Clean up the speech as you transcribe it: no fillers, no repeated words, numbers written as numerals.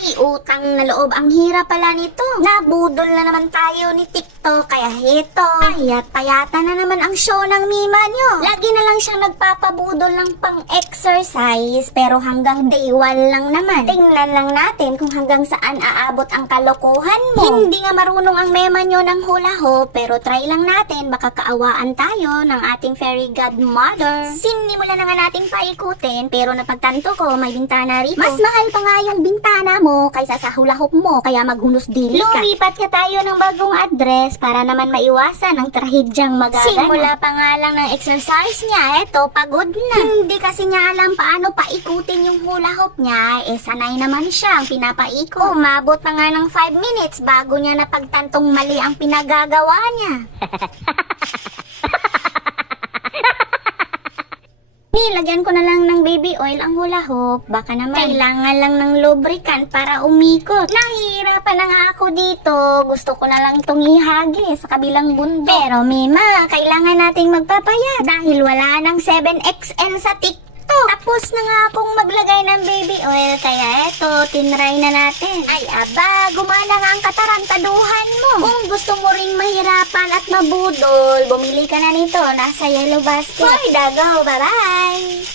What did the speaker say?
Ay, utang na loob. Ang hirap pala nito. Nabudol na naman tayo ni TikTok. Kaya heto, payat-payata na naman ang show ng Mima nyo. Lagi na lang siyang nagpapabudol ng pang-exercise. Pero hanggang day 1 lang naman. Tingnan lang natin kung hanggang saan aabot ang kalokohan mo. Hindi nga marunong ang mema nyo ng hula hoop. Pero try lang natin. Baka kaawaan tayo ng ating fairy godmother. Sinimulan na nga nating paikutin. Pero napagtanto ko, may bintana rito. Mas mahal pa nga yung bintana mo kaysa sa hula hoop mo, kaya maghunos dili ka. Lumipat ka tayo ng bagong address para naman maiwasan ang trahedyang magaganap. Simula pa nga lang ng exercise niya, eto, pagod na. Hindi kasi niya alam paano paikutin yung hula hoop niya, sanay naman siya ang pinapaikot. Umabot pa nga ng 5 minutes bago niya napagtantong mali ang pinagagawa niya. Nilagyan ko na lang ng baby oil ang hula hoop. Baka naman kailangan lang ng lubricant para umikot. Nahihirapan na nga ako dito. Gusto ko na lang itong ihagi sa kabilang bundok. Pero Mima, kailangan nating magpapayat dahil wala ng 7XL sa TikTok. Tapos na nga akong maglagay ng baby oil. Kaya eto, tinry na natin. Ay aba, gumana nga ang katarantaduhan mo. Kung gusto mo ring mahirapan at mabudol, bumili ka na nito. Nasa yellow basket. For the go, bye-bye!